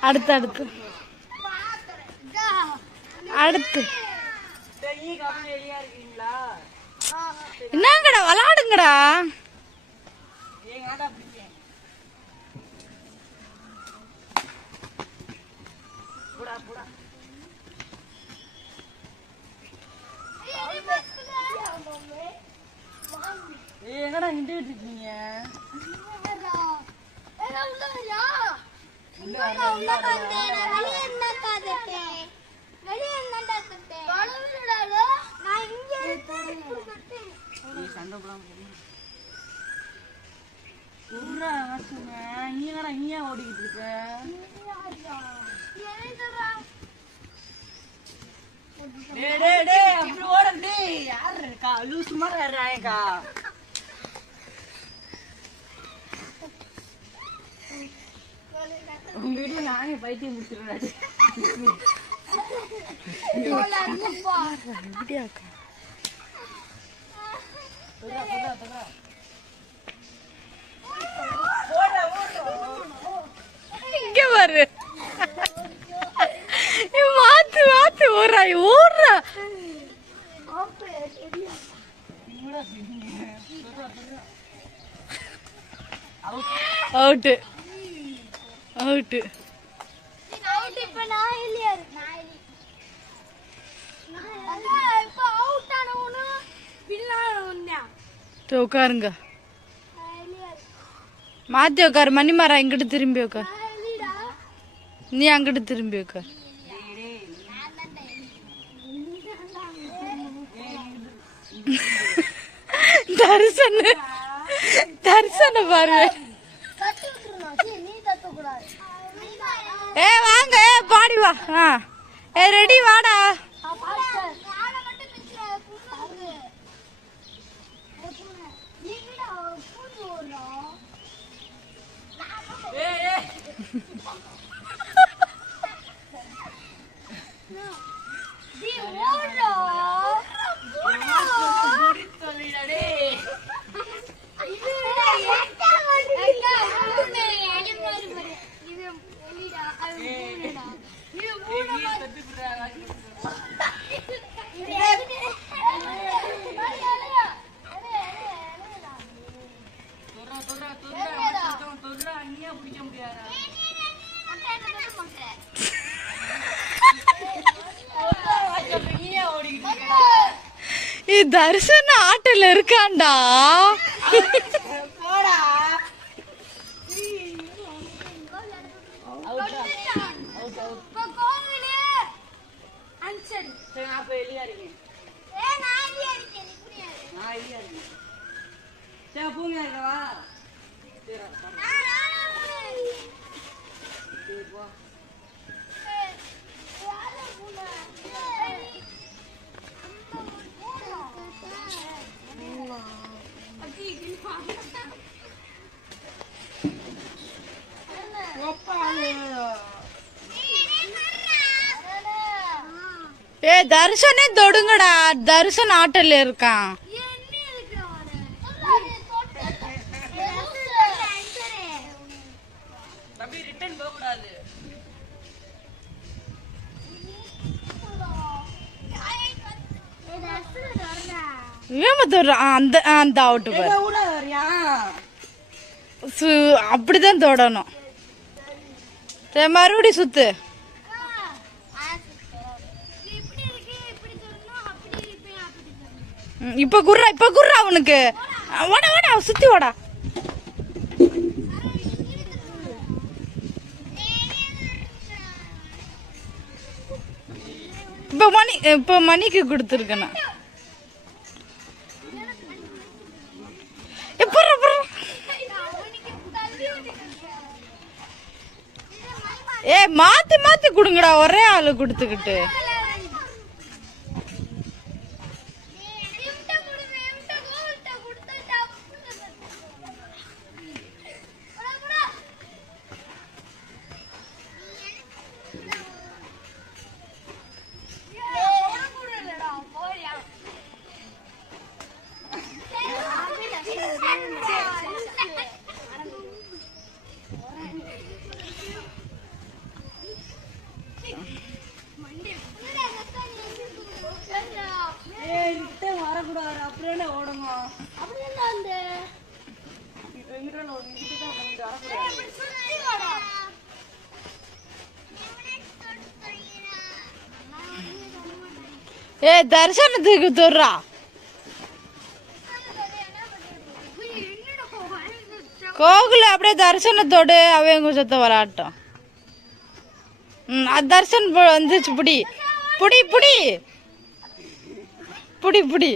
அடுத்து அடுத்து. அடுத்து. என்னங்கடா விளாடுங்கடா. எங்கடா நீ நீ ஓடிக்கிட்டு இருக்க? அப்படி யாரு இருக்கா? லூசு மாதிரி உங்க பைத்தியம் முடிச்சிடுறாரு இங்க பாரு. மாத்து மாத்து ஓடுறா ஓடுறா. அவுட்டு அவுட்டு சரி, உட்காருங்க. மாத்தி உட்காரு. மணி மரம் இங்கிட்டு திரும்பி உட்கார். நீ அங்கிட்டு திரும்பி உட்கார். தரிசன. தரிசன பாரு ஏ வாங்க பாடி வா. ஆ. ஏ ரெடி வாடா தொர்றா, தொர்றா, தொர்றா, தொர்றா, தொர்றா, நீயே பிடிக்க முடியாதா? நீயே ஓடிக்கிட்டு இருக்க. இது தரிசன ஆட்டோல இருக்கான்டா. போடா. ஏ தரிசனே தொடுங்கடா. தரிசன் ஆட்டோல இருக்கான். தம்பி அந்த அந்த அவுட்டு சு அப்படிதான் தொடணும். மறுபடி சுத்து. இப்ப குர்ரா இப்ப குர்ரா அவனுக்கு. வாடா வாடா சுத்தி வாடா. இப்ப மணி இப்ப மணிக்கு கொடுத்துருக்கேன் ஏ மாத்தி மாத்தி கொடுங்கடா ஒரே ஆளு கொடுத்துக்கிட்டு. ஓடுங்க இங்கிட்ட தான் வந்து வரக்கூடாது ஏ தரிசனத்துக்கு தொடுறா. கோகுல அப்படியே தரிசனத்தோடு அவங்க சுத்த விளாட்டம் ம் அது தரிசன் வந்துச்சு புடி. புடி புடி. புடி புடி.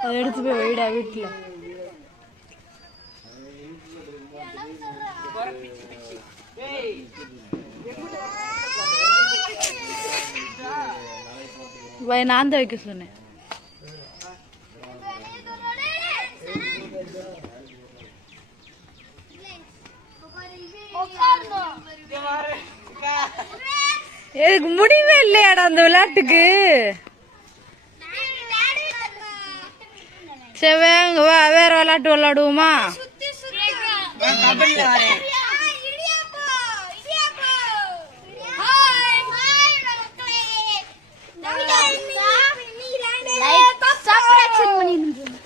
அதை எடுத்து போய் வைடா வீட்டில் ஏய் வை நான் தான் வைக்க சொன்னேன். எனக்கு முடிவே இல்லையாடா அந்த விளையாட்டுக்கு? சரி வேற விளையாட்டு விளையாடுவோமா? 七分呢？